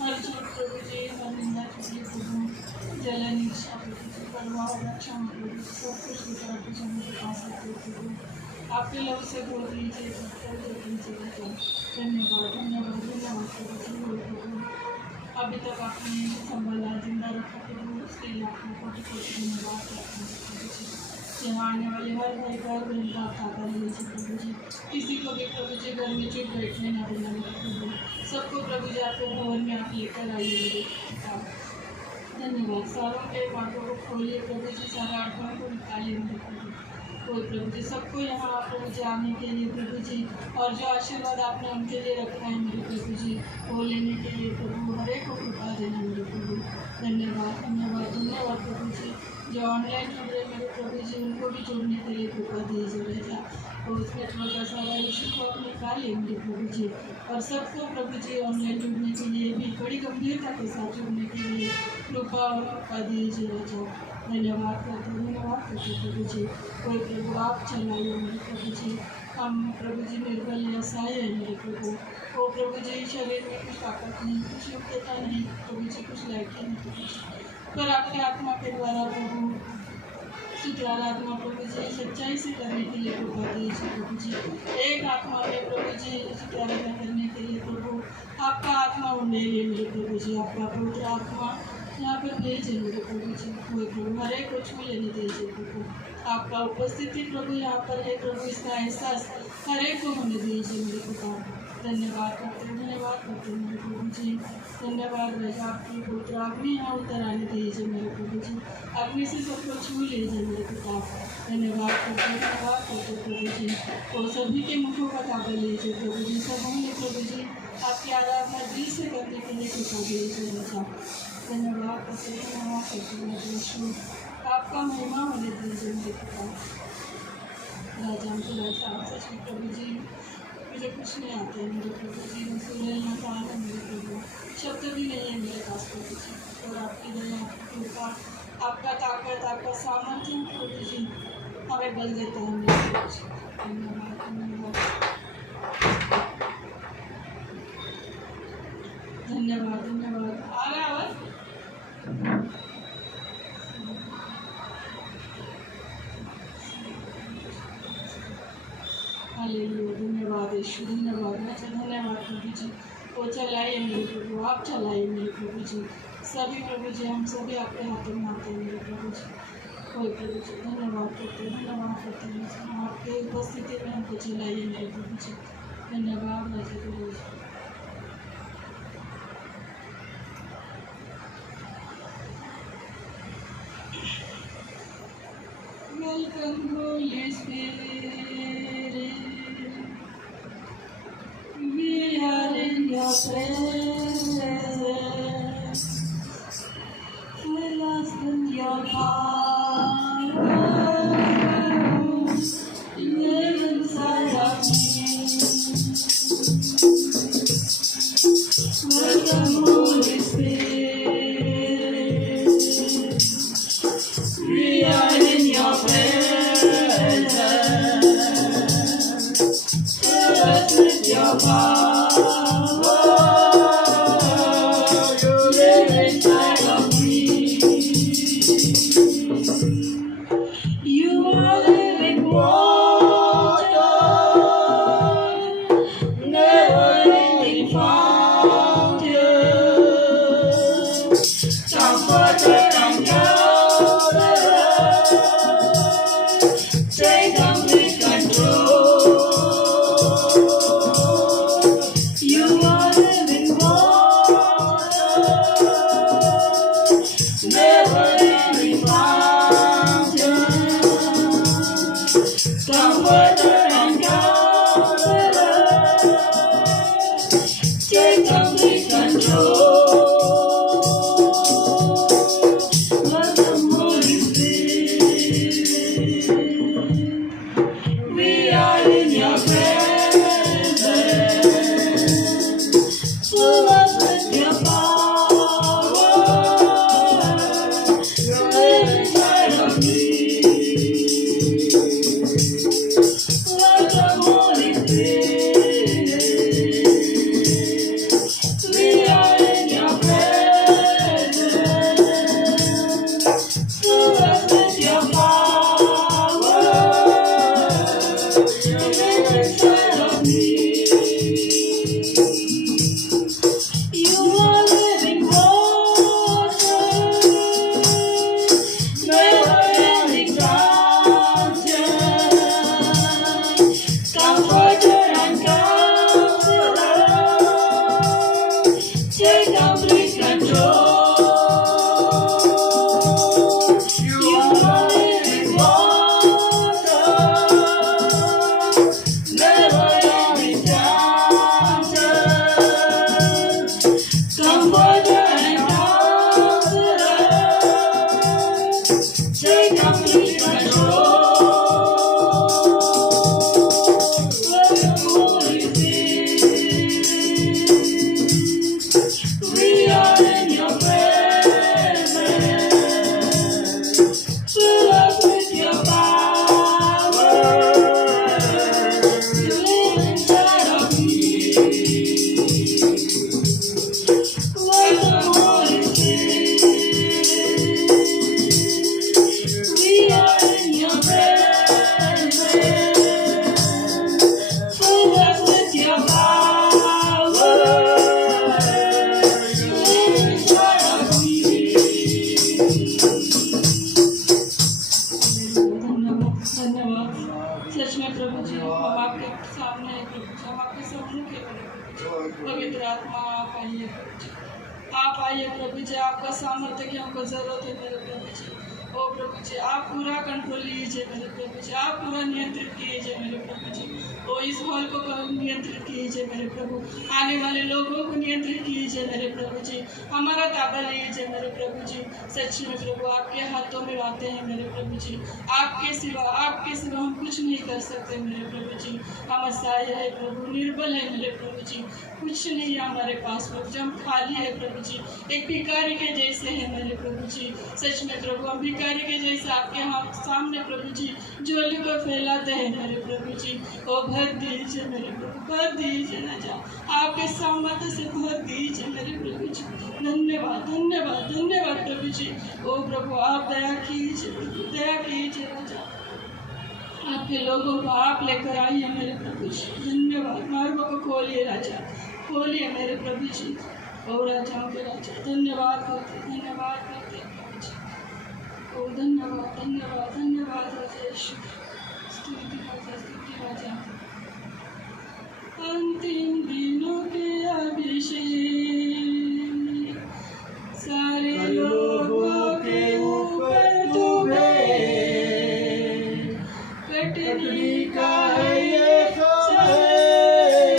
हर झूठ प्रभु जी, हर निंदा चुगली प्रभु, जलन ईर्ष्या प्रभु जी, परवाह रक्षा प्रभु जी, सब कुछ विचार के समय पा सकते प्रभु। आपके लव से धो दीजिए, सब धो दीजिए प्रभु। धन्यवाद धन्यवाद धन्यवाद प्रभु जी, हो प्रभु। अभी तक आपने संभाला, जिंदा रखा प्रभु, उसके लिए आपको कोटि कोटि धन्यवाद करते हैं प्रभु जी। यहाँ आने वाले हर भाई हर बहन का आप ताका लीजिए प्रभु जी। किसी को भी प्रभु जी घर में चुप बैठने ना देना प्रभु। सबको प्रभु जी आपके भवन में आप लेकर आइए मेरे पिता। धन्यवाद। सारों के बातों को खोलिए प्रभु जी, सारा आत्माओं को निकालिए मेरे प्रभु। कोई प्रभु जी, सबको यहाँ प्रभु जी आने के लिए प्रभु जी, और जो आशीर्वाद आपने उनके लिए रखा है मेरे प्रभु जी, वो लेने के लिए प्रभु हर एक को कृपा देना मेरे प्रभु। धन्यवाद धन्यवाद धन्यवाद प्रभु जी। जो ऑनलाइन जुड़ रहे मेरे प्रभु जी, उनको भी जुड़ने के लिए कृपा दीजिए बेटा। और उसमें थोड़ा सारा इशू को आप निकालिए मेरे प्रभु जी, और सबको प्रभु जी ऑनलाइन जुड़ने के लिए भी बड़ी गंभीरता के साथ जुड़ने के लिए कृपा और कृपा दीजिए बेटा। धन्यवाद करते प्रभु जी। कोई प्रभु आप चलाइए मेरे प्रभु जी। हम प्रभु जी निर्बल या असहाय है मेरे प्रभु। ओ प्रभु जी, शरीर में कुछ ताकत नहीं, कुछ योग्यता नहीं प्रभु जी, कुछ लायकी नहीं प्रभु जी, पर आपके आत्मा के द्वारा प्रभु सुधारात्मा प्रभु जी सच्चाई से करने के लिए कृपा दीजिए प्रभु जी। एक आत्मा में प्रभु जी सुधारणा करने के लिए प्रभु आपका आत्मा उन्हें मेरे प्रभु जी, आपका पवित्र आत्मा यहाँ पर भेजिए मेरे प्रभु जी। कोई प्रभु हर एक को छू लेने दीजिए प्रभु। आपका उपस्थिति प्रभु यहाँ पर है प्रभु, इसका एहसास हर एक को होने दीजिए मेरे पिता। धन्यवाद करते मेरे प्रभु जी। धन्यवाद भैया, आपकी पुत्र अग्नि यहाँ उतर आने दीजिए मेरे प्रभु जी। अग्नि से सबको छू लीजिए मेरे पिता। धन्यवाद करते प्रभु जी। और सभी के मुखों का ताबा लीजिए प्रभु जी। सब होंगे प्रभु जी आपकी आराधना दिल से करने के लिए कृपा दीजिए बेटा। धन्यवाद करते यीशु, आपका महिमा होने दीजिए मेरे पिता। राजा के राजा आप सच में प्रभु जी, मुझे कुछ नहीं आता है मेरे प्रभु जी, मुझे यहाँ का है मेरे प्रभु, शब्द भी नहीं है मेरे पास प्रभु जी। और आपकी दया, आपकी कृपा, आपका ताकत, आपका सामर्थ्य प्रभु जी हमें बल देता है मेरे प्रभु जी। धन्यवाद धन्यवाद धन्यवाद धन्यवाद। आ रहा है हालेलुया। धन्यवाद यीशु, धन्यवाद धन्यवाद प्रभु जी। वो चलाइए मेरे प्रभु, आप चलाइए मेरे प्रभु जी। सभी प्रभु जी, हम सभी आपके हाथों में आते हैं मेरे प्रभु जी। कोई प्रभु जी धन्यवाद करते हैं आपके उपस्थिति में हमको चलाइए मेरे प्रभु जी। धन्यवाद राजा प्रभु जी। Welcome Holy Spirit, we are in your presence, fill us with your power, live inside of me. Welcome Holy Spirit, we are in your presence, fill us with your power, you live inside of me. You are living water, never-ending fountain, comforter and counselor, take complete control. You are सच में प्रभु जी हम आपके सामने है प्रभु जी, हम आपके सम्मुख है प्रभु जी। पवित्र आत्मा आप आइए प्रभु जी, आप आइए प्रभु जी। आपका सामर्थ्य की हमको जरूरत है मेरे प्रभु जी। ओ प्रभु जी आप पूरा कंट्रोल लीजिए मेरे प्रभु जी, आप पूरा नियंत्रित कीजिए मेरे प्रभु जी। ओ इस हॉल को नियंत्रित कीजिए मेरे प्रभु, आने वाले लोगों को नियंत्रित कीजिए मेरे प्रभु जी। हमारा ताबा लीजिए मेरे प्रभु जी। सच में प्रभु आपके हाथों में आते हैं मेरे प्रभु जी। आपके सिवा हम कुछ नहीं कर सकते मेरे प्रभु जी। हम असहाय है प्रभु, निर्बल है मेरे प्रभु जी, कुछ नहीं है हमारे पास प्रभु जी। हम खाली है प्रभु जी, एक भिखारी के जैसे है मेरे प्रभु जी। सच में प्रभु हम भिखारी के जैसे आपके हाथ सामने प्रभु जी झोली को फैलाते हैं मेरे प्रभु जी। ओ भर दीजिए मेरे प्रभु, भर दीजिए ना जा, आपके सामर्थ्य से भर दीजिए मेरे प्रभु जी। धन्यवाद धन्यवाद धन्यवाद प्रभु जी। ओ प्रभु आप दया कीजिए प्रभु, दया कीजिए राजा। आपके लोगों को आप लेकर आइए मेरे प्रभु जी। धन्यवाद, मार्गों को खोलिए राजा, खोलिए मेरे प्रभु जी। ओ राजाओं के राजा धन्यवाद करते प्रभु जी। ओ धन्यवाद धन्यवाद धन्यवाद राजा यीशु, स्तुति राजा। अंतिम दिनों के अभिषेक सारे लोगों के ऊपर तू कटनी का है ये समय,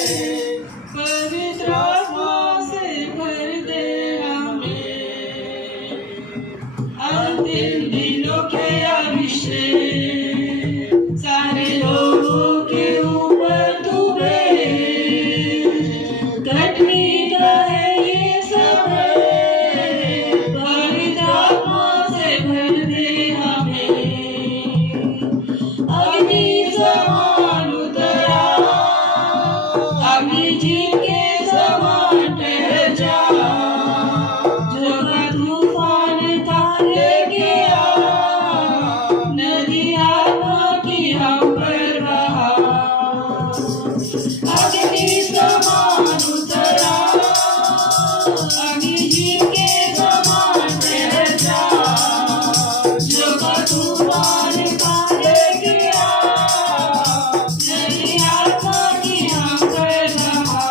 पवित्र आत्मा से भर दे हमें। अंतिम दिनों के अभिषेक सारे लोगों के ऊपर तू कटनी का है ये समय, पवित्र आत्मा से भर दे हमें। अग्नि समान उतरा, अग्नि जिनके समान ठहर जा, जो का तूफान था लेके आ, नदी आत्मा की हम पर बहा। अग्नि समान उतरा, अग्नि जिनके समान ठहर जा, जो का तूफान था लेके आ, नदी आत्मा की हम पर बहा।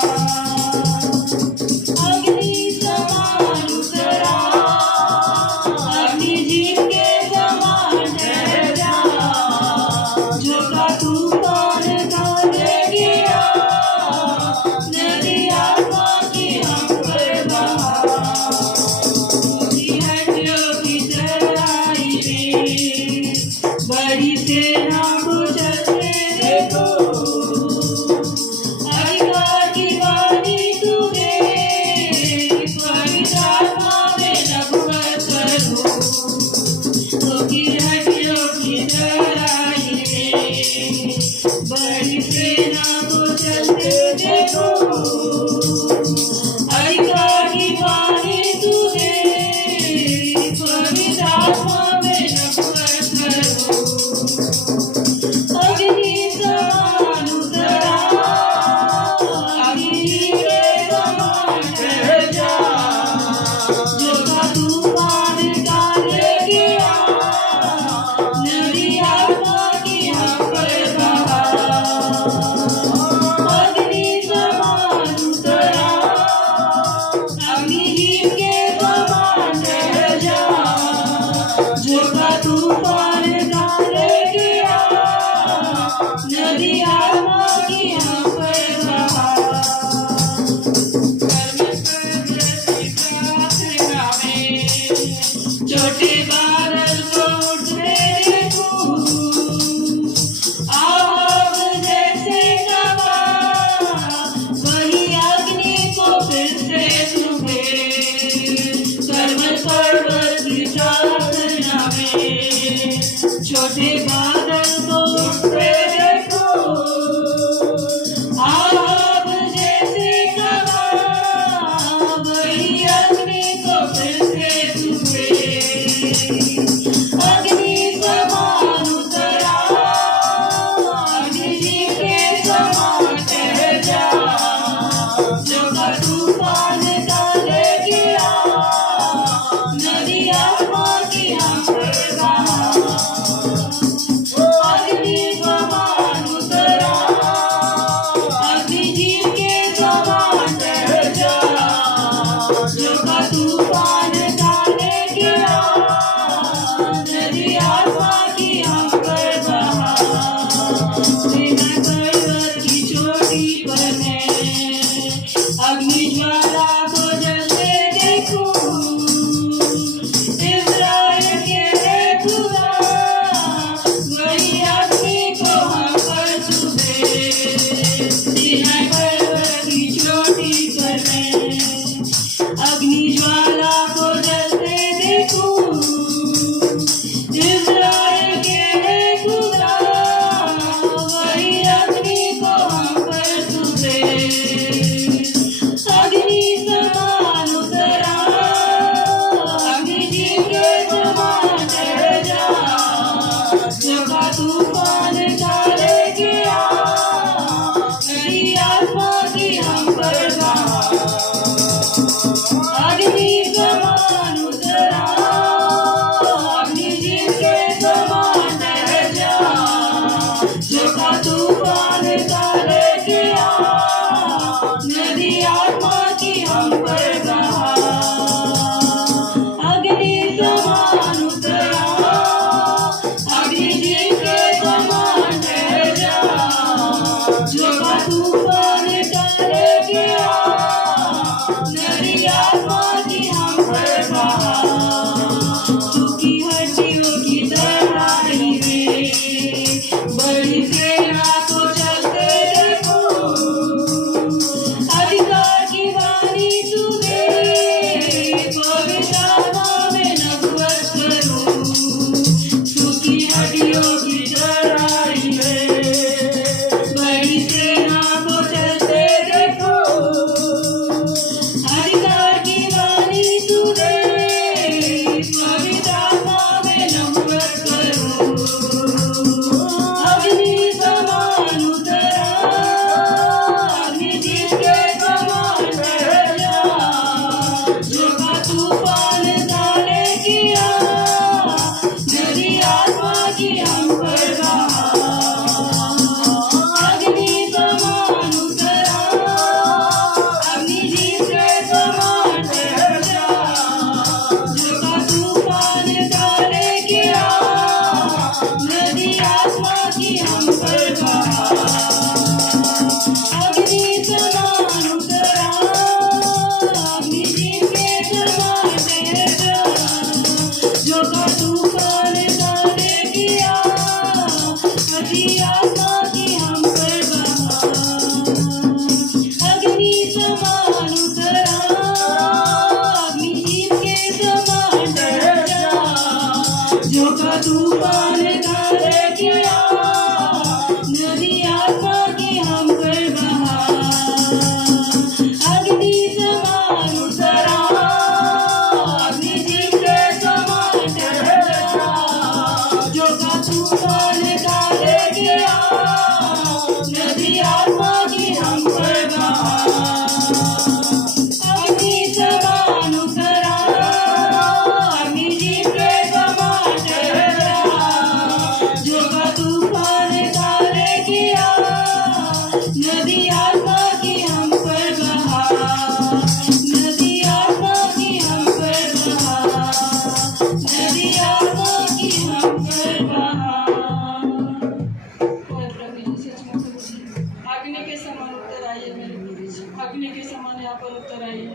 अग्नि के समान यहाँ पर उतर आइए।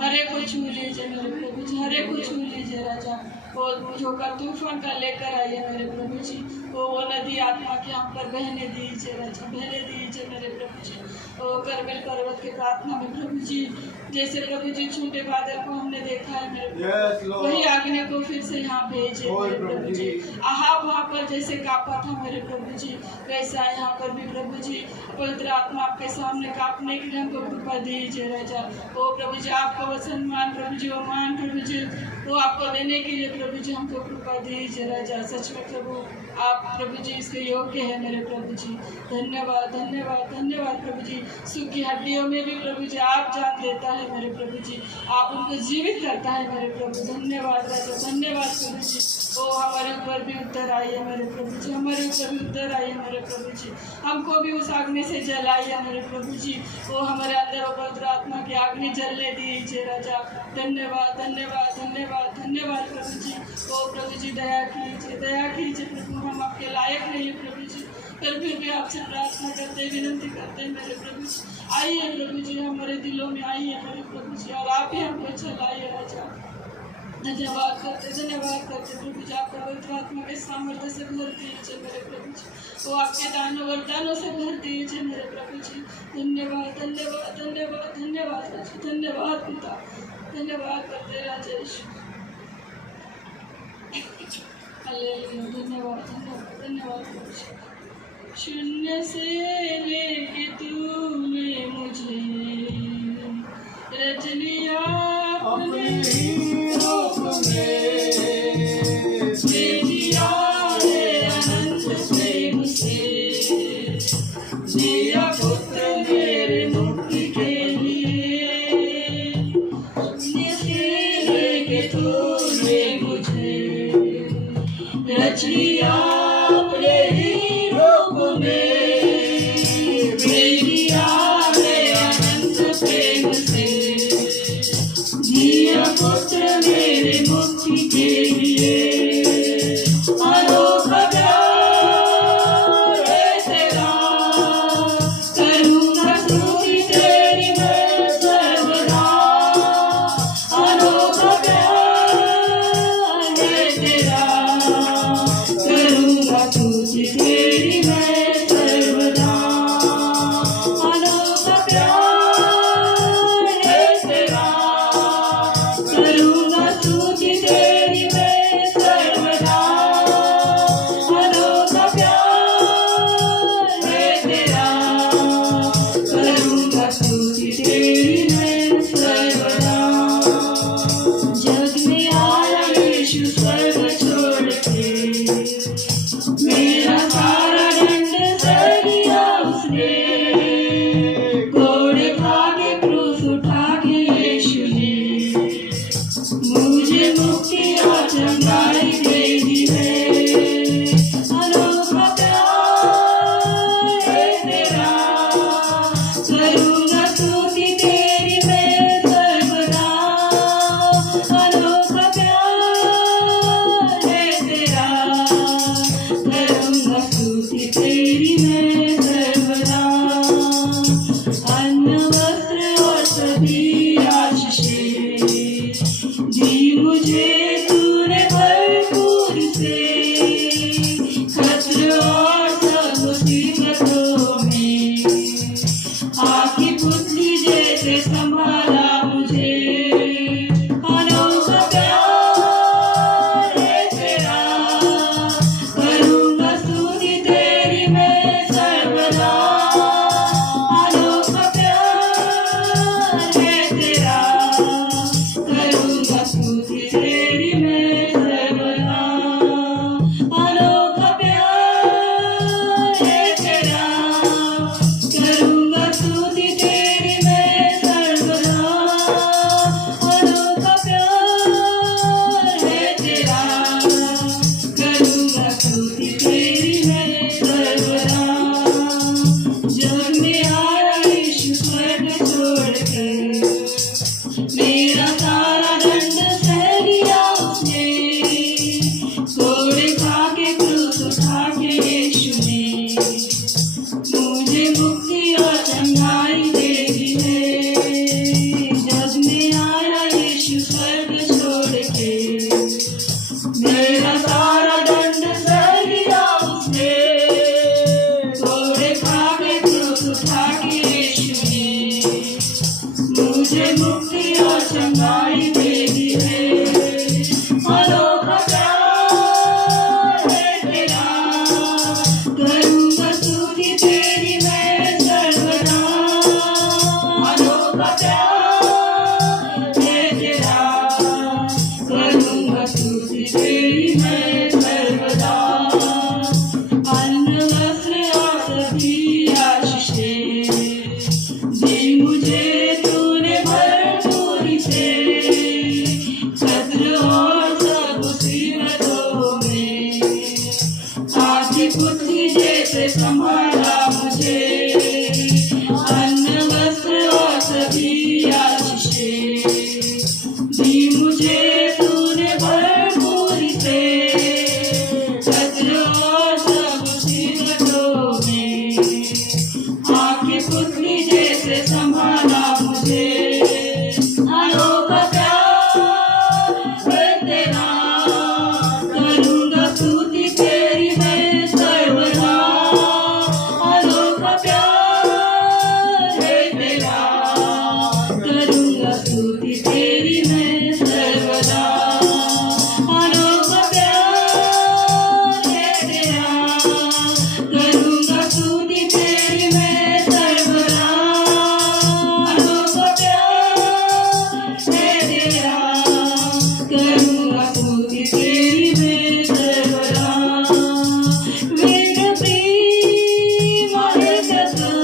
हरे को छू लीजिए मेरे प्रभु जी, हरे को छू लीजिए राजा। और मुझो का तूफान का लेकर आइए मेरे प्रभु जी। वो नदी आत्मा के यहाँ पर बहने दीजिए राजा, बहने दीजिए मेरे प्रभु जी। ओ करमेल पर्वत के प्रार्थना में प्रभु जी, जैसे प्रभु जी छोटे बादल को हमने देखा है मेरे प्रभु, वही अग्नि को फिर से यहाँ भेजे मेरे प्रभु जी। आहाब वहाँ पर जैसे कांपा था मेरे प्रभु जी, वैसा यहाँ पर भी प्रभु जी पवित्र आत्मा आपके सामने कांपने के लिए हमको कृपा दीजिए राजा। ओ प्रभु जी आपका वचन मान प्रभु जी, वो मान प्रभु जी, वो आपको देने के लिए प्रभु जी हमको कृपा दीजिए राजा। सच में प्रभु आप प्रभु जी इसके योग्य है मेरे प्रभु जी। धन्यवाद धन्यवाद धन्यवाद प्रभु जी। सूखी हड्डियों में भी प्रभु जी आप जान देता है मेरे प्रभु जी, आप उनको जीवित करता है मेरे प्रभु। धन्यवाद राजा, धन्यवाद प्रभु जी। ओ हमारे ऊपर भी उत्तर आइए मेरे प्रभु जी, हमारे ऊपर भी उत्तर आइए मेरे प्रभु जी। हमको भी उस अग्नि से जलाइए मेरे प्रभु जी। वो हमारे अंदर पवित्र आत्मा की अग्नि जलने दीजिए राजा। धन्यवाद धन्यवाद धन्यवाद धन्यवाद प्रभु जी। ओ प्रभु जी दया कीजिए प्रभु, हम आपके लायक नहीं प्रभु जी, पर फिर भी आपसे प्रार्थना करते विनती करते हैं मेरे प्रभु जी। आइए प्रभु जी, हमारे दिलों में आइए मेरे प्रभु जी, और आप ही हमको चलाइए राजा। धन्यवाद करते प्रभु जी। आपका पवित्र आत्मा के सामर्थ्य से भर दीजिए मेरे प्रभु जी, वो आपके दानों वरदानों से भर दीजिए मेरे प्रभु जी। धन्यवाद धन्यवाद धन्यवाद धन्यवाद राजा, धन्यवाद पिता, धन्यवाद करते राजा यीशु। हालेलुया, धन्यवाद धन्यवाद धन्यवाद प्रभु जी। शून्य से लेके तूने मुझे रच लिया अपने रूप में, दिया है अनंत प्रेम से, दिया पुत्र मेरे मुक्ति के लिए। शून्य से लेके तूने मुझे रच लिया अपने ही रूप में, दिया है अनंत प्रेम से, दिया पुत्र मुझे मुक्ति और चंगाई देगी है। अनोखा प्यार है तेरा, करूँगा स्तुति तेरी मैं सर्वदा। अनोखा प्यार है तेरा, करूँगा स्तुति तेरी मैं सर्वदा। अन्न वस्त्र और सभी आशीषें दी मुझे तूने भरपूरी से। छत्र और सब मुसीबतों में आदि पुत्री जैसे संभाला मुझे। अन्न वस्त्र और सभी आशीषें दी मुझे तूने भरपूरी से। छत्र और सब मुसीबतों में आके पुतली जैसे संभाला मुझे। अनोखा प्यार है तेरा, करूँगा स्तुति तेरी मैं सर्वदा। अनोखा प्यार है तेरा, करूँगा स्तुति तेरी मैं सर्वदा। अनोखा प्यार है तेरा, करूँगा स्तुति तेरी मैं सर्वदा। अनोखा प्यार है तेरा, करूँगा स्तुति तेरी मैं सर्वदा। वेद प्रेम आहे त्याचं,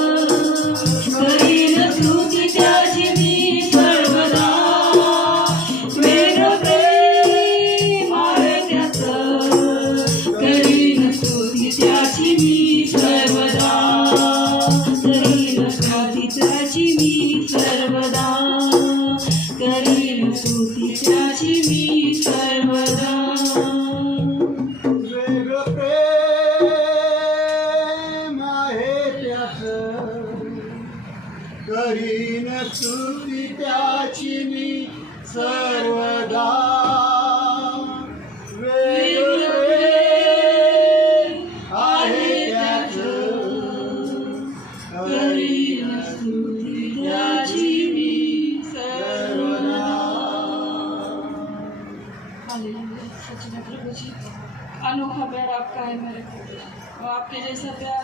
करीन स्तुति त्याची मी सर्वदा। वेद प्रेम आहे त्याचं, करीन स्तुति त्याची मी सर्वदा। करीन स्तुति त्याची मी सर्वदा, करीन स्तुति त्याची मी सर्वदा। वेग प्रेम आहे त्याचं, करीन स्तुती त्याची मी सर्वदा। वेग प्रेम आहे त्याचं, करीन स्तुति त्याची मी सर्वदा। हालेलुया। सच में प्रभु जी, अनोखा प्यार आपका है मेरे प्रभु जी, और आपके जैसा प्यार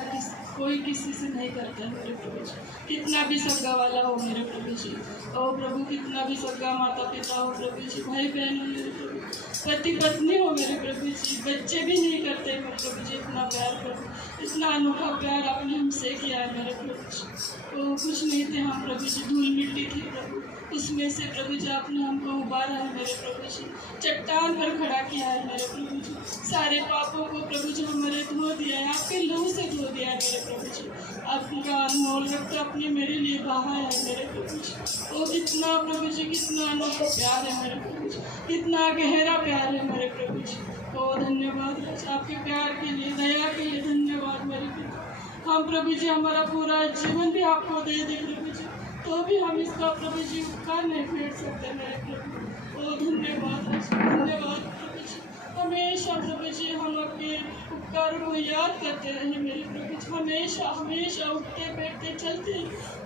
कोई किसी से नहीं करता है मेरे प्रभु जी। कितना भी सगा वाला हो मेरे प्रभु जी, ओ प्रभु कितना भी सगा माता पिता हो प्रभु जी, भाई बहन हो मेरे प्रभु, पति पत्नी हो मेरे प्रभु जी, बच्चे भी नहीं करते मेरे प्रभु जी इतना प्यार प्रभु। इतना अनोखा प्यार आपने हमसे किया है मेरे प्रभु जी। ओ कुछ नहीं थे हम प्रभु जी, धूल मिट्टी थी प्रभु, उसमें से प्रभु जी आपने हमको उबारा है मेरे प्रभु जी, चट्टान पर खड़ा किया है मेरे प्रभु जी। सारे पापों को प्रभु जी हमारे धो दिया है, आपके लहू से धो दिया है मेरे प्रभु जी। आपका अनमोल रक्त अपने मेरे लिए बहा है मेरे प्रभु जी। ओ कितना प्रभु जी, कितना अनोखा प्यार है मेरे प्रभु जी, कितना गहरा प्यार है मेरे प्रभु जी। ओ धन्यवाद राजा, आपके प्यार के लिए, दया के लिए धन्यवाद मेरे प्रभु। हम प्रभु जी हमारा पूरा जीवन भी आपको दे दे प्रभु जी, तो भी हम इसका प्रभु जी उपकार नहीं फेर सकते मेरे प्रभु। ओ धन्यवाद राजा, धन्यवाद प्रभु जी। हमेशा प्रभु जी हम आपके उपकारों को याद करते रहे मेरे प्रभु जी। हमेशा हमेशा उठते बैठते चलते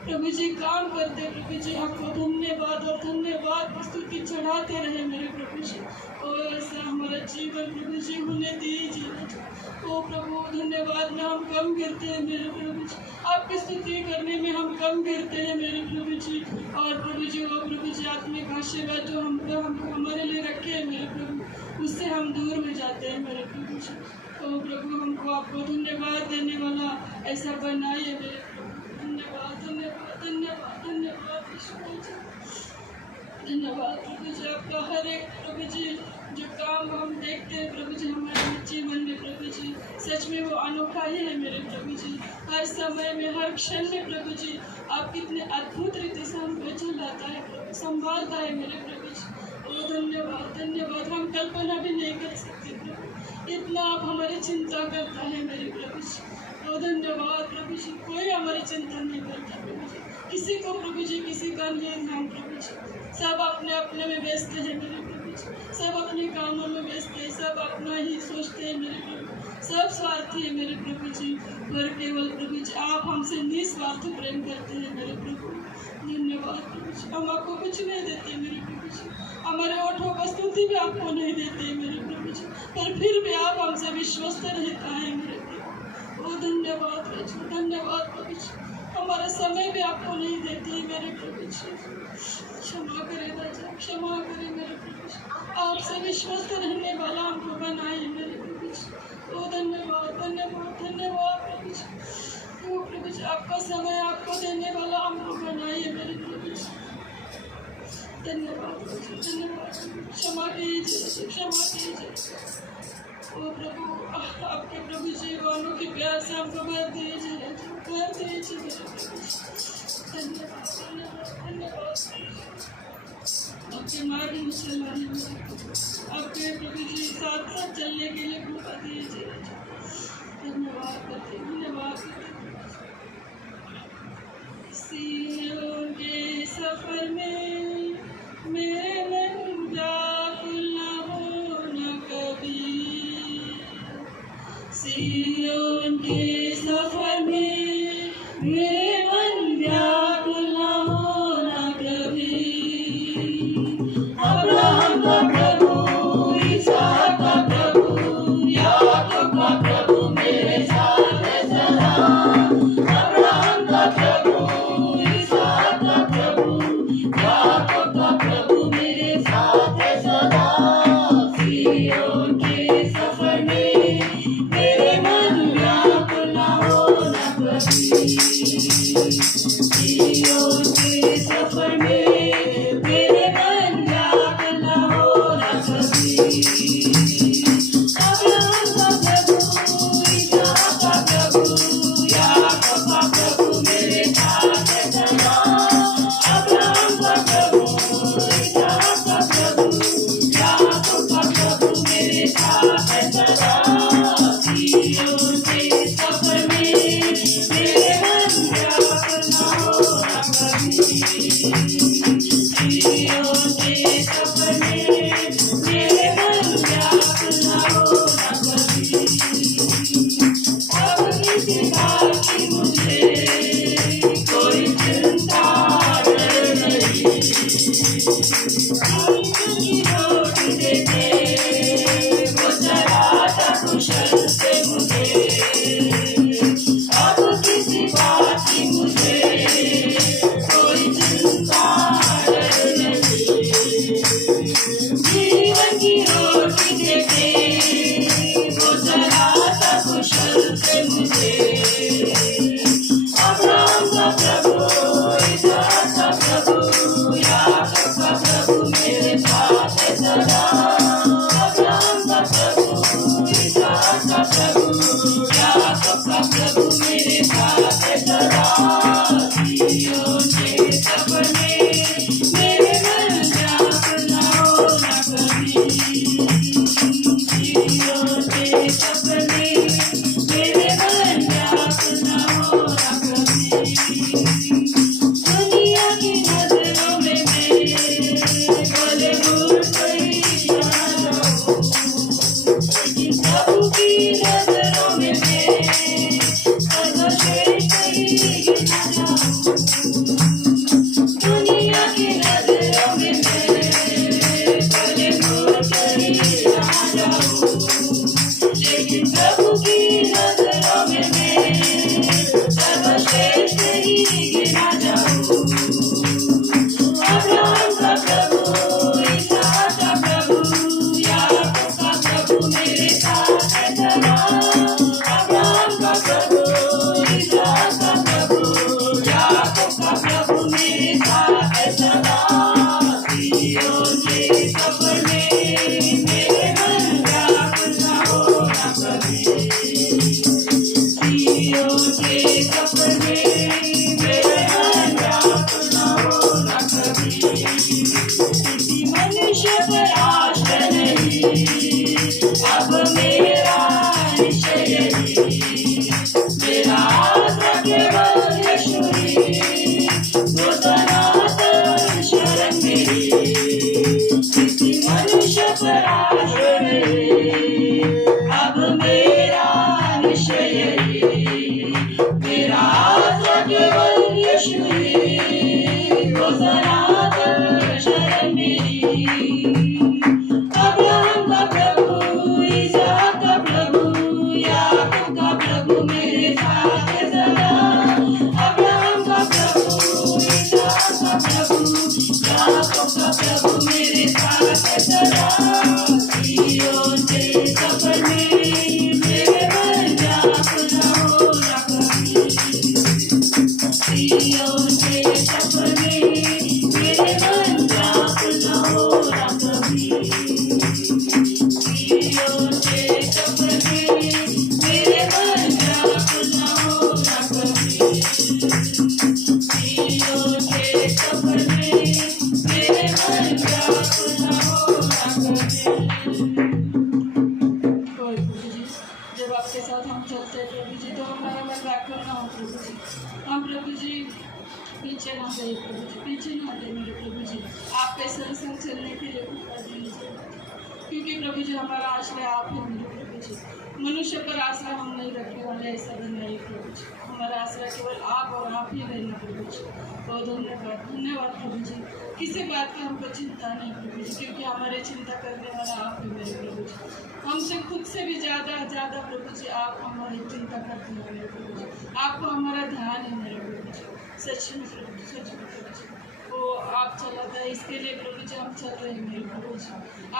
प्रभु जी काम करते प्रभु जी, आपको धन्यवाद और धन्यवाद स्तुति चढ़ाते रहे मेरे प्रभु जी। और ऐसा हमारा जीवन प्रभु जी होने दीजिए। ओ प्रभु धन्यवाद में हम कम गिरते हैं मेरे प्रभु जी, आपकी स्तुति करने में हम कम गिरते हैं मेरे प्रभु जी। और प्रभु जी वो प्रभु जी आत्मिक आशीर्वाद जो हमको हमारे लिए रखे हैं मेरे प्रभु, उससे हम दूर हो जाते हैं मेरे प्रभु जी। तो प्रभु हमको आपको धन्यवाद देने वाला ऐसा बनाइए मेरे प्रभु। धन्यवाद धन्यवाद धन्यवाद धन्यवाद ईश्वर जी, धन्यवाद प्रभु जी। आपका हर एक प्रभु जी जो काम हम देखते हैं प्रभु जी हमारे जीवन में प्रभु जी, सच में वो अनोखा ही है मेरे प्रभु जी। हर समय में हर क्षण में प्रभु जी आप कितने अद्भुत रीति से हमको चलाता है प्रभु, संभालता है मेरे प्रभु जी। ओ धन्यवाद धन्यवाद, हम कल्पना भी नहीं कर सकते प्रभु, इतना आप हमारी चिंता करता है मेरे प्रभु जी। ओ धन्यवाद प्रभु जी, कोई हमारी चिंता नहीं करता प्रभु जी, किसी को प्रभु जी किसी का नहीं नाम प्रभु जी, सब अपने अपने में व्यस्त है मेरे प्रभु जी, सब अपने कामों में व्यस्त है, सब अपना ही सोचते हैं मेरे प्रभु, सब स्वार्थी है मेरे प्रभु जी। पर केवल प्रभु जी आप हमसे निस्वार्थ प्रेम करते हैं मेरे प्रभु। धन्यवाद प्रभु जी, हम आपको कुछ नहीं देते मेरे प्रभु जी, हमारे ओठों का स्तुति भी आपको नहीं देते मेरे प्रभु जी, पर फिर भी आप हमसे विश्वस्त रहता है मेरे प्रभु। ओ धन्यवाद प्रभु, धन्यवाद प्रभु जी, हमारा समय भी आपको नहीं देती मेरे प्रभु जी। क्षमा करें राजा, क्षमा करें मेरे प्रभु जी, आपसे विश्वस्त रहने वाला हमको बनाए मेरे प्रभु जी। ओ धन्यवाद धन्यवाद धन्यवाद प्रभु जी। ओ प्रभु जी, आपका समय आपको देने वाला हमको बनाइए मेरे प्रभु जी। धन्यवाद प्रभु, धन्यवाद, क्षमा कीजिए, क्षमा कीजिए। ओ प्रभु, आपके प्रभु जी वालों के प्यार से हमको भर दीजिए, भर दीजिए मेरे प्रभु जी। धन्यवाद धन्यवाद धन्यवाद, आपके मार्ग में चलाइए मेरे प्रभु, आपके प्रभु जी साथ साथ चलने के लिए कृपा दीजिए। धन्यवाद करते, धन्यवाद करते। सियोन के सफर में मेरे मन व्याकुल न हो न कभी, सियोन के सफर में मेरे मन व्याकुल न हो न कभी। अब्राहम का प्रभु, इसहाक का प्रभु, याकूब का प्रभु मेरे साथ है सदा। अब्राहम का प्रभु, इसहाक का प्रभु, याकूब का प्रभु मेरे साथ है सदा। सियोन के सफर में मेरे मन व्याकुल न हो न कभी, सियोन के सफर में मेरे मन व्याकुल न हो न कभी। अब्राहम का प्रभु, इसहाक का प्रभु, याकूब का प्रभु मेरे साथ है सदा। अब्राहम का प्रभु, इसहाक का प्रभु, याकूब का प्रभु मेरे साथ है सदा। सियोन के सफर में मेरे मन व्याकुल न हो न कभी, सियोन के सफर में मेरे मन व्याकुल न हो न कभी। अब किसी बात की मुझे कोई चिंता डर नहीं, की रोटी देते वो चलाता कुशल से मुझे। अब किसी बात की मुझे कोई चिंता डर नहीं, जीवन की रोटी देते वो चलाता कुशल से मुझे। अब्राहम का प्रभु, इसहाक का प्रभु, याकूब का प्रभु मेरे साथ है सदा। अब्राहम का प्रभु, इसहाक का प्रभु, याकूब का प्रभु मेरे साथ है सदा। सियोन के सफर में मेरे मन व्याकुल न हो न कभी, सियोन के सफर में मेरे मन व्याकुल न हो न कभी। दुनिया की नजरों में मैं भले भूल गई ना जाऊं, लेकिन प्रभु की नजरों में मैं सर्वश्रेष्ठ ही गिना जाऊं। दुनिया की नजरों में मैं भले भूल गई ना जाऊं, लेकिन प्रभु की नजरों में मैं सर्वश्रेष्ठ ही गिना जाऊं। अब्राहम का प्रभु, इसहाक का प्रभु, याकूब का प्रभु मेरे साथ है सदा। अब्राहम का प्रभु, इसहाक का प्रभु, याकूब का प्रभु मेरे साथ है सदा। सियोन के सफर में मेरे मन व्याकुल न हो न कभी, सियोन के सफर में मेरे मन व्याकुल न हो न कभी। किसी मनुष्य पर आश्रय नहीं, अब मेरा निश्चय यही, मेरा आशा केवल यीशु ही, वो सनातन शरण मेरी। किसी मनुष्य पर आश्रय नहीं, अब मेरा निश्चय यही, मेरा आशा केवल यीशु ही, वो सनातन पीछे ना गए प्रभु जी, पीछे ना हटे मेरे प्रभु जी। आपके संग संग चलने के लिए कृपा दीजिए, क्योंकि प्रभु जी हमारा आश्रय आप है मेरे प्रभु जी। मनुष्य पर आश्रय हम नहीं रखने वाले, ऐसा बनाइए प्रभु जी। हमारा आश्रय केवल आप और आप ही रहना प्रभु जी। बहुत धन्यवाद, धन्यवाद प्रभु जी। किसी बात की हमको चिंता नहीं प्रभु जी, क्योंकि हमारे चिंता करने वाला आप है मेरे प्रभु जी। हमसे खुद से भी ज़्यादा प्रभु जी आप हमारी चिंता करते हैं मेरे प्रभु जी। आपको हमारा ध्यान है मेरे प्रभु जी, सच में प्रभु जी, सच में प्रभु जी। वो आप चलाता है, इसके लिए प्रभु जी हम चल रहे हैं मेरे प्रभु जी।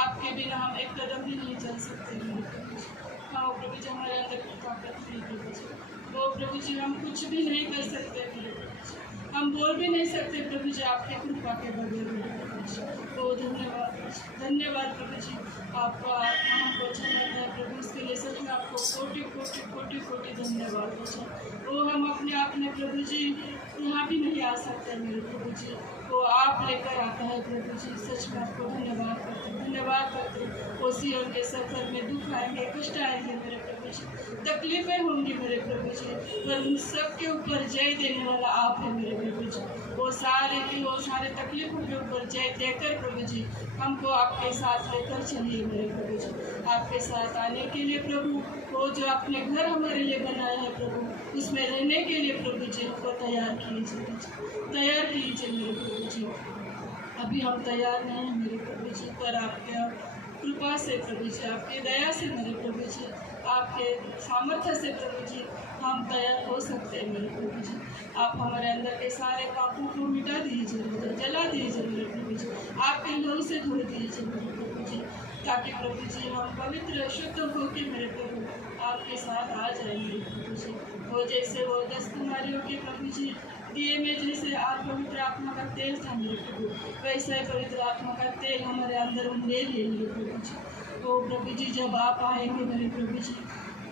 आपके बिना हम एक कदम भी नहीं चल सकते मेरे प्रभु जी। हाँ प्रभु जी, हमारे अंदर की ताकत नहीं प्रभु जी। वो प्रभु जी हम कुछ भी नहीं कर सकते मेरे प्रभु जी, हम बोल भी नहीं सकते प्रभु जी आपके कृपा के बगैर मेरे प्रभु जी। तो धन्यवाद, धन्यवाद प्रभु जी। आपका आत्मा हमको अच्छा लगता है प्रभु, इसके लिए सच में आपको कोटि कोटि कोटि कोटि धन्यवाद प्रभु। वो हम अपने आप में प्रभु जी यहाँ भी नहीं आ सकते मेरे प्रभु जी, वो आप लेकर आता है प्रभु जी। सच में आपको धन्यवाद करते, धन्यवाद करते। वो सियोन के सफर में दुख आएंगे, कष्ट आएंगे मेरे प्रभु जी, तकलीफें होंगी मेरे प्रभु जी, पर उन सब के ऊपर जय देने वाला आप है मेरे प्रभु जी। वो सारे तकलीफों के ऊपर जय देकर प्रभु जी हमको आपके साथ लेकर चलिए मेरे प्रभु जी। आपके साथ आने के लिए प्रभु, वो जो आपने घर हमारे लिए बनाया है प्रभु, उसमें रहने के लिए प्रभु जी हमको तैयार कीजिए, तैयार कीजिए मेरे प्रभु जी। अभी हम तैयार नहीं हैं मेरे प्रभु जी, पर आपके कृपा से प्रभु जी, आपकी दया से मेरे प्रभु जी, आपके सामर्थ्य से प्रभु जी हम तैयार हो सकते हैं मेरे प्रभु जी। आप हमारे अंदर के सारे पापों को मिटा दीजिए, जला दीजिए मेरे प्रभु जी, आपके लहू से धो दीजिए मेरे प्रभु जी, ताकि प्रभु जी हम पवित्र शुद्ध होकर मेरे प्रभु आपके साथ आ जाए मेरे प्रभु जी। वो जैसे वो 10 कुमारियों के प्रभु जी दिए में जैसे आप पवित्र आत्मा का तेल था मेरे प्रभु, वैसे पवित्र आत्मा का तेल हमारे अंदर उंडेल लिए मेरे प्रभु जी। तो प्रभु जी जब आप आएंगे मेरे प्रभु जी,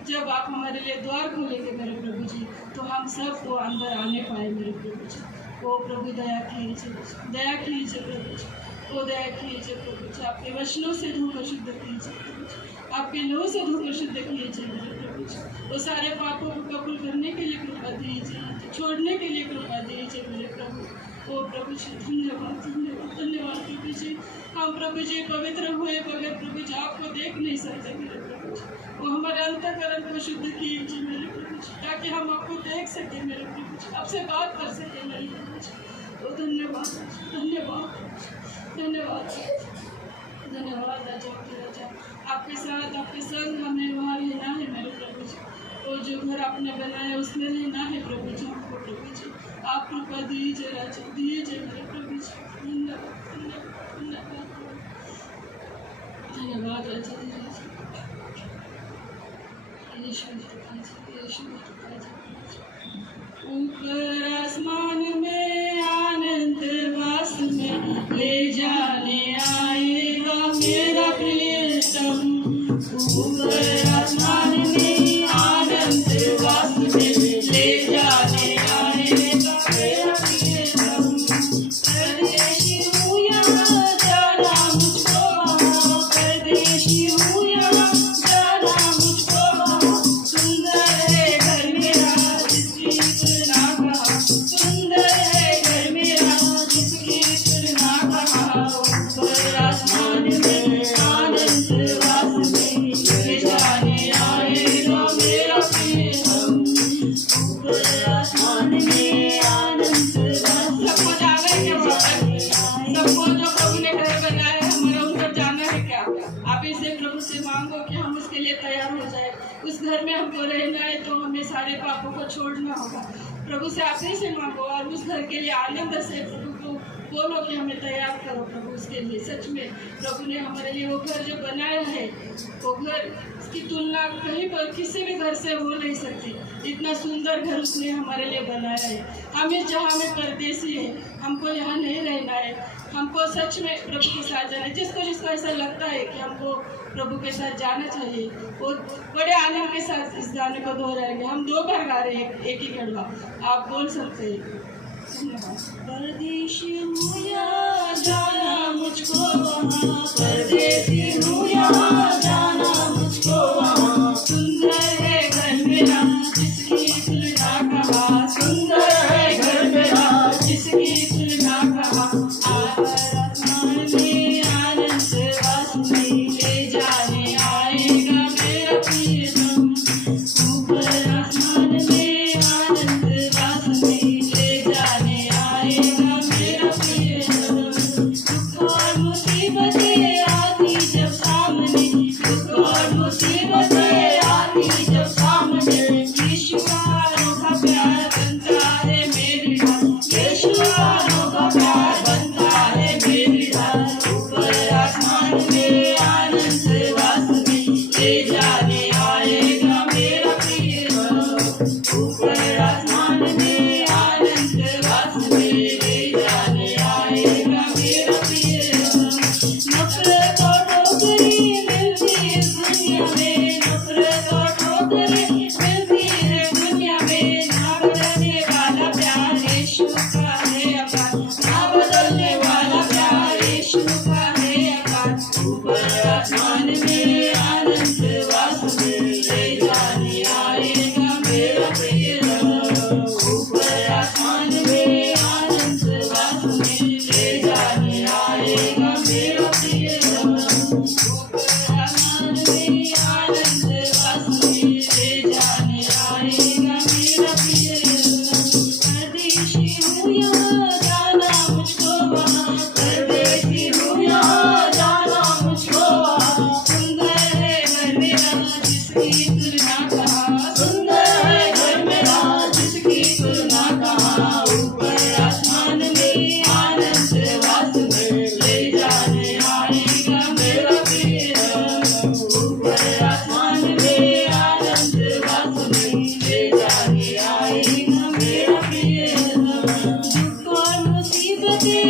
जब आप हमारे लिए द्वार खोलेंगे मेरे प्रभु जी, तो हम सब को अंदर आने पाए मेरे प्रभु जी। वो प्रभु दया कीजिए, दया कीजिए प्रभु जी, वो दया कीजिए प्रभु जी। आपके वचनों से धोकर शुद्ध कीजिए प्रभु जी, आपके लहू से धोकर शुद्ध कीजिए मेरे प्रभु जी। वो सारे पापों को कबूल करने के लिए कृपा दीजिए, छोड़ने के लिए कृपा दीजिए मेरे प्रभु। ओ प्रभु जी धन्यवाद, धन्यवाद, धन्यवाद प्रभु जी। हम प्रभु जी पवित्र हुए बगैर प्रभु जी आपको देख नहीं सकते मेरे प्रभु जी। वो हमारे अंतःकरण को शुद्ध कीजिए मेरे प्रभु जी, ताकि हम आपको देख सकें मेरे प्रभु जी, आपसे बात कर सकें मेरे प्रभु जी। तो धन्यवाद, धन्यवाद, धन्यवाद, धन्यवाद राजा के राजा। आपके साथ आपके संग हमें वहाँ रहना है मेरे प्रभु जी। वो जो घर आपने बनाया उसमें रहना है प्रभु जी हमको प्रभु जी। आप कृपा दीजिए राजा, दीजिए मेरे प्रभु जी। धन्यवाद, धन्यवाद, धन्यवाद, धन्यवाद राजा जी, राजा यीशु यीशु। ऊपर आसमान में आनंद वास में ले जाने आएगा मेरा प्रियतम। ऊपर आसमान में आनंद वास में ले जाने आएगा मेरा प्रियतम। परदेशी हूँ यहाँ जाना मुझको वहाँ, परदेशी हूँ यहाँ जाना मुझको वहाँ। सुंदर है घर मेरा जिसकी तुलना कहाँ, सुंदर है घर मेरा जिसकी तुलना कहाँ। ऊपर आसमान में आनंद वास में ले जाने आएगा मेरा प्रियतम। ऊपर आसमान में आनंद वास। सबको जाना है क्या बाबा? सबको जो प्रभु ने घर बनाया है हमारा उन पर जाना है क्या? आप इसे प्रभु से मांगो कि हम उसके लिए तैयार हो जाए। उस घर में हमको रहना है तो हमें सारे पापों को छोड़ना होगा। प्रभु से आप ही से मांगो और उस घर के लिए आनंद से प्रभु को बोलो कि हमें तैयार करो प्रभु उसके लिए। सच में प्रभु ने हमारे लिए वो घर जो बनाया है, वो घर की तुलना कहीं पर किसी भी घर से हो नहीं सकती। इतना सुंदर घर उसने हमारे लिए बनाया है। हमें जहाँ में परदेसी है, हमको यहाँ नहीं रहना है। हमको सच में प्रभु के साथ जाना है। जिसको जिसको ऐसा लगता है कि हमको प्रभु के साथ जाना चाहिए, वो बड़े आनंद के साथ इस गाने को दोहराएंगे। हम 2 बार गा रहे हैं एक ही गढ़वा, आप बोल सकते हैं। परदेशी हूँ यहाँ जाना मुझको वहाँ, परदेशी हूँ यहाँ जाना मुझको वहाँ। सुंदर है घर मेरा जिसकी तुलना कहाँ, सुंदर है घर मेरा जिसकी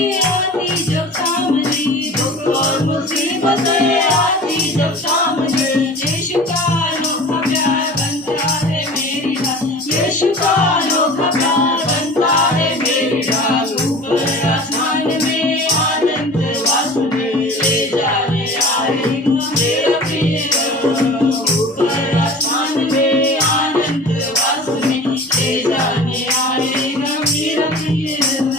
मुसीबतें आती जब सामने, दुख और मुसीबतें आती जब सामने, यीशु का अनोखा प्यार बनता है मेरी राह, यीशु का अनोखा प्यार बनता है मेरी राह। ऊपर आसमान में आनंद वासुदेव ले जाने आएगा मेरा प्रिय रब। ऊपर आसमान में आनंद वासुदेव ले जाने आएगा मेरा प्रिय रब।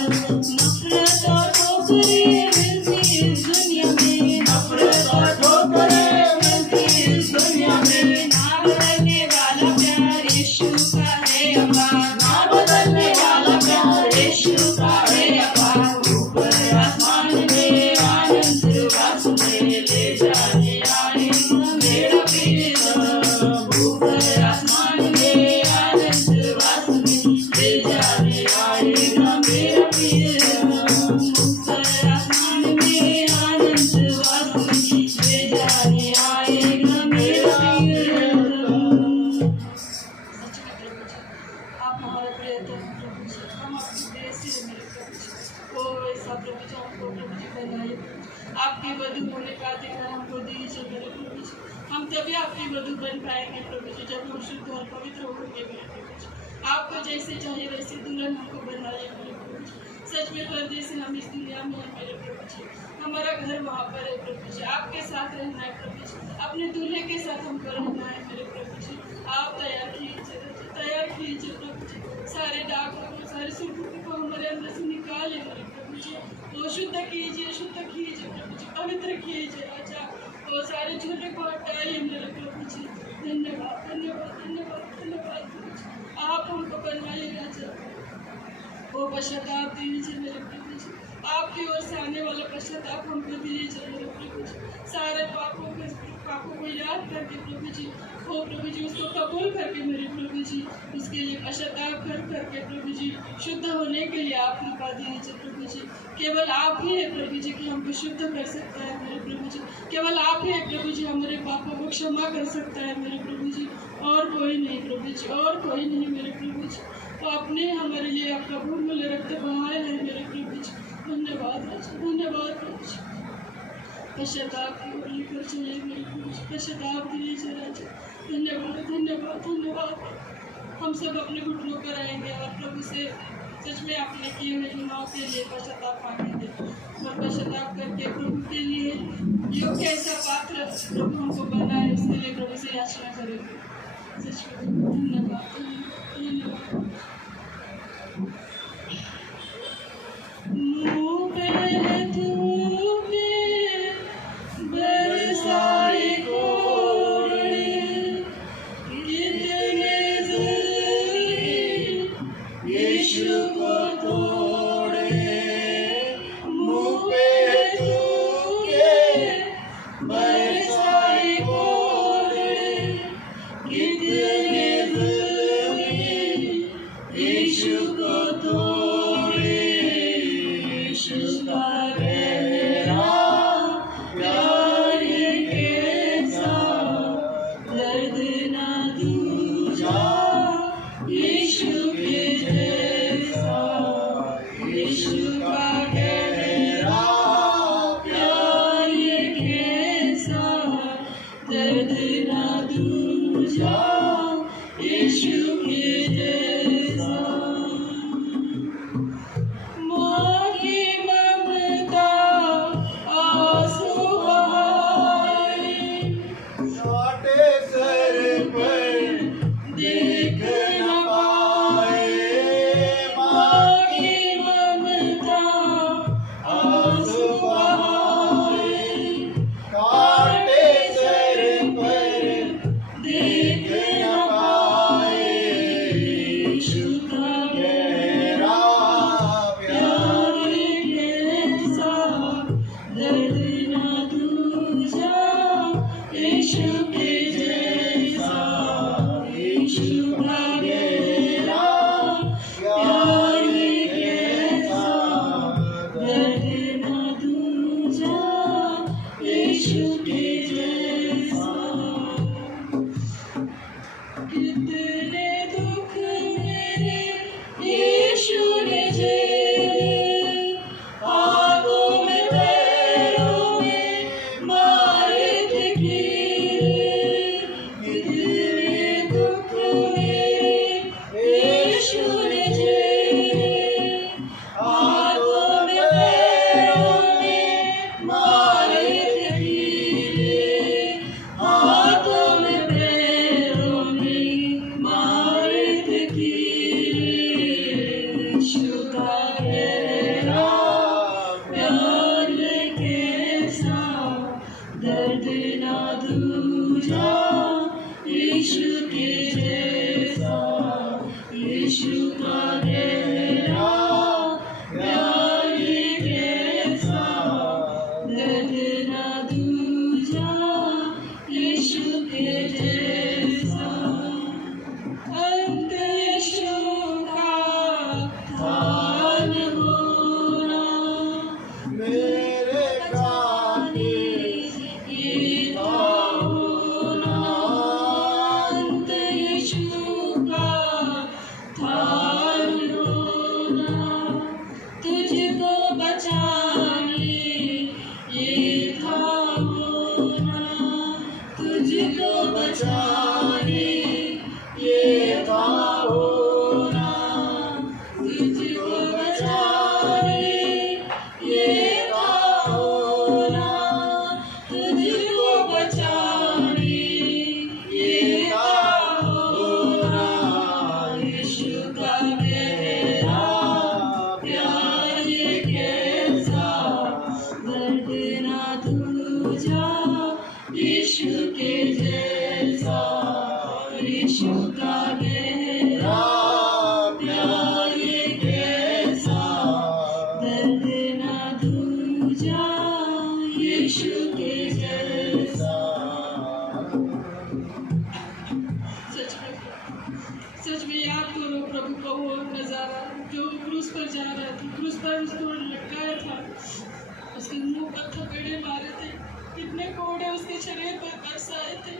नफरत और ठोकरें मिलती इस दुनिया में, नफरत और ठोकरें मिलती इस दुनिया में, ना बदलने वाला प्यार यीशु का है अपार, ना बदलने वाला प्यार यीशु का है अपार। ऊपर आसमान में आनंद वासुदेव ले जाने आएगा मेरा प्रिय रब। ऊपर आसमान में आनंद वासुदेव ले जाने आएगा मेरा प्रिय रब। ऊपर आसमान में आनंद वासुदेव ले जाने आएगा मेरा प्रिय रब। सच में प्रभु जी, आप हमारे प्रियतम हैं प्रभु जी, हम आपकी देश हैं मेरे प्रभु जी। ओ ऐसा प्रभु जी हमको प्रभु जी बनाइए, आपकी वधु होने का अधिकार हमको दीजिए मेरे प्रभु जी। हम तभी आपकी वधु बन पाएंगे प्रभु जी जब हम शुद्ध और पवित्र होंगे मेरे प्रभु जी। आपको जैसे चाहिए वैसे दुल्हन हमको बनाइए मेरे प्रभु जी। सच में परदेसी हम इस दुनिया में हैं मेरे प्रभु जी, हमारा घर वहाँ पर है प्रभु जी, आपके साथ रहना है प्रभु जी, अपने दूल्हे के साथ हमको रहना है मेरे प्रभु जी। आप तैयार कीजिए प्रभु जी, सारे दागों को, सारे सुर्खियों को हमारे अंदर से निकाले मेरे प्रभु जी। वो शुद्ध कीजिए प्रभु जी, पवित्र कीजिए राजा। वो सारे झूठे को हटाइए मेरे प्रभु जी। धन्यवाद धन्यवाद धन्यवाद धन्यवाद प्रभु जी, आप हमको बनवाइए राजा। वो पश्चाताप दीजिए मेरे प्रभु जी, आपकी ओर से आने वाला पश्चाताप हमको दीजिए मेरे प्रभु जी। सारे पापों को याद करके प्रभु जी, ओ प्रभु जी उसको कबूल करके मेरे प्रभु जी, उसके लिए पश्चाताप करके प्रभु जी शुद्ध होने के लिए आप कृपा दीजिए प्रभु जी। केवल आप ही है प्रभु जी कि हमको शुद्ध कर सकता है मेरे प्रभु जी। केवल आप ही है प्रभु जी हमारे पापों को क्षमा कर सकता है मेरे प्रभु जी, और कोई नहीं प्रभु जी, और कोई नहीं मेरे प्रभु जी। तो आपने हमारे लिए आपका बहुमूल्य रक्त बहाया है मेरे प्रभु जी। धन्यवाद राजा, धन्यवाद प्रभु जी। पश्चाताप की ओर लेकर चलिए मेरे प्रभु जी, पश्चाताप दीजिए राजा। धन्यवाद धन्यवाद धन्यवाद। हम सब अपने घुटनों पर आएंगे और प्रभु से सच में अपने किए हुए गुनाहों के लिए पश्चाताप मांगेंगे, और पश्चाताप करके प्रभु के लिए योग्य ऐसा पात्र प्रभु हमको बनाए, उसके लिए प्रभु से याचना करेंगे। सच में धन्यवाद धन्यवाद। मुँह पे थूके बरसाए कोड़े, कितने ज़िंदगी यीशु को तोड़े। मुँह पे थूके बरसाए कोड़े, कितने ज़िंदगी मेरे गाने ये होना अंत यीशु का था रोना, तुझको बचाने ये था होना, तुझको बचाने ये था होना, तुझको बचाने ये था होना, तुझको बचाने ये था होना, यीशु का मेरा प्यार ये कैसा, दर्द ना दूजा यीशु के जैसा, यीशु का मेरा प्यार ये कैसा, दर्द ना दूजा यीशु के जैसा। सच में याद करो प्रभु का वो नज़ारा जो क्रूस पर जा रहा था, क्रूस पर उसको लटकाया था, उसके मुंह पर थपेड़े मारे थे, कितने कोड़े उसके शरीर पर बरसाए थे,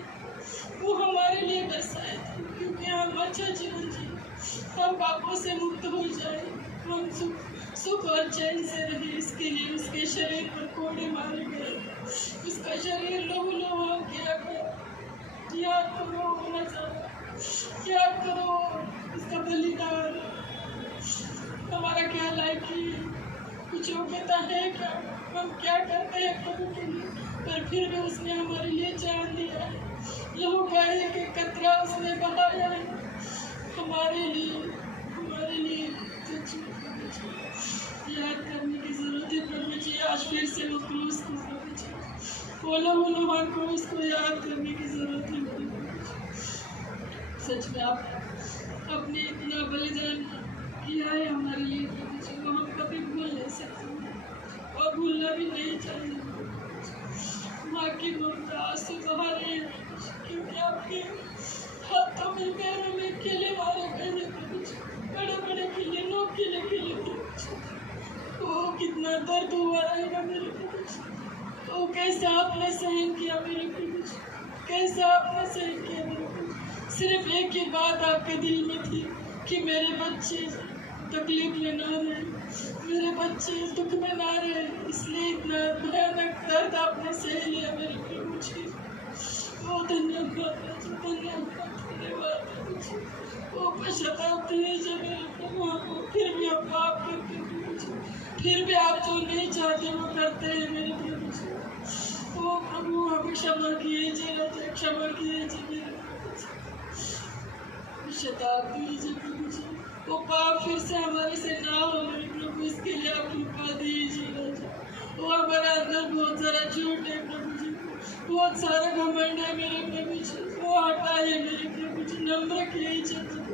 वो हमारे लिए बरसाए थे क्योंकि हम अच्छा जीवन जिए, हम पापों से मुक्त हो जाए, हम सुख और चैन से रहे। इसके लिए उसके शरीर पर कोड़े मारे गए, उसका शरीर लहू लुहान किया गया। याद करो वो नज़ारा, याद करो उसका बलिदान। हमारा क्या लायकी है, कुछ योग्यता है क्या, हम क्या करते हैं प्रभु के लिए, पर फिर भी उसने हमारे लिए जान दिया है, लहू का एक एक कतरा उसने बहाया है हमारे लिए, हमारे लिए। याद करने की जरूरत है प्रभु जी, आज फिर से वो क्रूस को प्रभु जी, वो लहू लुहान क्रूस को याद करने की जरूरत है प्रभु जी। सच में आप अपने इतना बलिदान किया है हमारे लिए प्रभु जी, वो हम कभी भूल नहीं सकते और भूलना भी नहीं चाहिए। माँ की ममता आंसू बहा रहे हैं क्योंकि आपके हाथों में पैरों में किले मारे गए हैं प्रभु जी, बड़े बड़े किले, नोक किले किले प्रभु जी। ओ कितना दर्द हुआ रहेगा मेरे प्रभु जी, ओ कैसे आपने सहन किया मेरे प्रभु जी, कैसे आपने सहन किया मेरे प्रभु जी। सिर्फ एक ही बात आपके दिल में थी कि मेरे बच्चे तकलीफ में ना रहे, मेरे बच्चे दुख में ना रहे, इसलिए इतना भयानक दर्द आपने सह लिया मेरे प्रभु जी। ओ धन्यवाद, धन्यवाद, धन्यवाद प्रभु जी। ओ पश्चाताप दीजिए मेरे प्रभु को, फिर भी हम पाप करते हैं प्रभु जी, फिर भी आप जो नहीं चाहते वो करते हैं मेरे प्रभु जी। ओ प्रभु हमें क्षमा कीजिए, क्षमा कीजिए मेरे प्रभु जी, पश्चाताप दीजिए प्रभु जी। वो पाप फिर से हमारे से ना हो मेरे प्रभु, इसके लिए आप कृपा दीजिए राजा। वो हमारे अंदर बहुत सारा झूठ है प्रभु जी, बहुत सारा घमंड है मेरे प्रभु जी, वो हटाइए मेरे प्रभु जी, नम्र कीजिए प्रभु।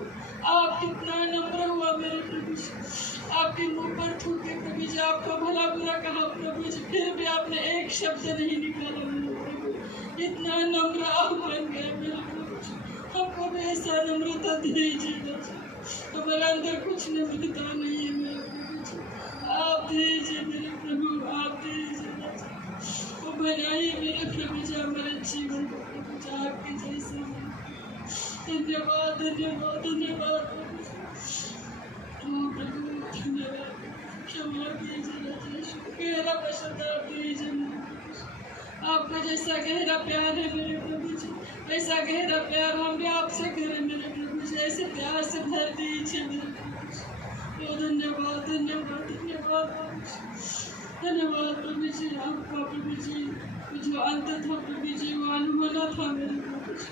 आप कितना नम्र हुआ मेरे प्रभु जी, आपके मुंह पर थूके प्रभु जी, आपका भला बुरा कहा प्रभु जी, फिर भी आपने एक शब्द नहीं निकाला मेरे प्रभु। इतना नम्र आप बन गए मेरे प्रभु जी, हमको भी ऐसा नम्रता दीजिए राजा। हमारे अंदर कुछ नम्रता नहीं है मेरे प्रभु जी, आप दीजिए मेरे प्रभु, आप दीजिए राजा। वो बनाइए मेरे प्रभु जी हमारे जीवन को प्रभु जी आपके जैसे। धन्यवाद, धन्यवाद, धन्यवाद प्रभु जी। ओ प्रभु धन्यवाद, क्षमा कीजिए राजा, गहरा पश्चाताप दीजिए मेरे प्रभु जी। आपका जैसा गहरा प्यार है मेरे प्रभु जी, ऐसा गहरा प्यार हम भी आपसे करें मेरे प्रभु जी, ऐसे प्यार से भर दीजिए मेरे प्रभु जी। ओ धन्यवाद, धन्यवाद, धन्यवाद प्रभु जी, धन्यवाद प्रभु जी। आपका प्रभु जी जो अंत था प्रभु जी, वो अनहोना था मेरे प्रभु जी,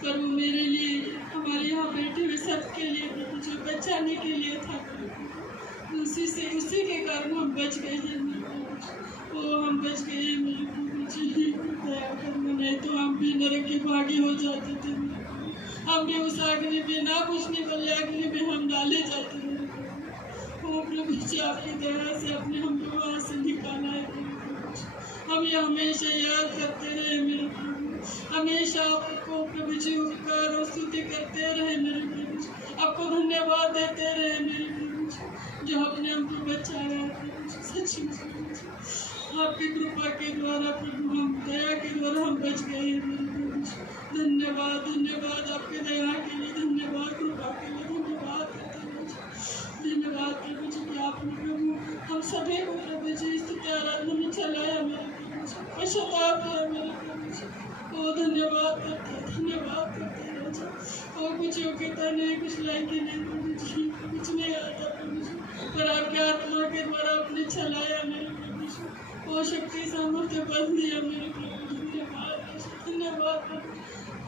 पर वो मेरे लिए, हमारे यहाँ बैठे हुए सबके लिए प्रभु जी बचाने के लिए था प्रभु जी। उसी के कारण हम बच गए हैं मेरे प्रभु जी, वो हम बच गए हैं मेरे प्रभु जी, दया करना, नहीं तो हम भी नरक के भागी हो जाते थे मेरे प्रभु। हम भी उस अग्नि में, ना पूछने वाले अग्नि में हम डाले जाते मेरे प्रभु। ओ प्रभु जी आपकी दया से आपने हमको वहाँ से निकाला है मेरे प्रभु जी। हम ये हमेशा याद करते रहे मेरे प्रभु, हमेशा आपको प्रभु जी उपकार और स्तुति करते रहे मेरे प्रभु जी, आपको धन्यवाद देते रहे मेरे प्रभु जी, जो आपने हमको बचाया है प्रभु जी। सच्ची में प्रभु जी आपकी कृपा के द्वारा प्रभु हम दया के द्वारा हम बच गए हैं मेरे प्रभु जी। धन्यवाद धन्यवाद आपके दया के लिए, धन्यवाद कृपा के लिए, धन्यवाद करते हैं प्रभु जी। धन्यवाद प्रभु जी कि आपने प्रभु हम सभी को प्रभु जी स्तुति आराधना में चलाया मेरे प्रभु जी, पश्चाताप है मेरे प्रभु जी। ओ धन्यवाद करते हैं, धन्यवाद करते हैं राजा। ओ कुछ योग्यता नहीं, कुछ लायकी नहीं प्रभु जी, कुछ नहीं आता प्रभु जी, पर आपके आत्मा के द्वारा आपने चलाया मेरे प्रभु जी। ओ शक्ति सामर्थ्य बल दिया मेरे प्रभु जी। धन्यवाद धन्यवाद प्रभु।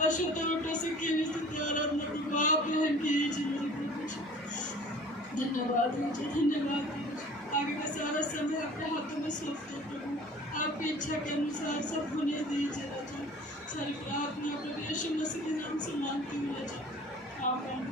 अशुद्ध उठो से की स्तुति आराधना प्रभु आप ग्रहण कीजिए मेरे प्रभु जी। धन्यवाद मुझे, धन्यवाद प्रभु जी। आगे का सारा समय आपके हाथों में सौंपते हैं प्रभु, आपकी इच्छा के अनुसार सब होने दीजिए राजा। सारी प्रार्थना प्रभु यीशु मसीह के नाम से मांगती हूँ राजा, आमीन।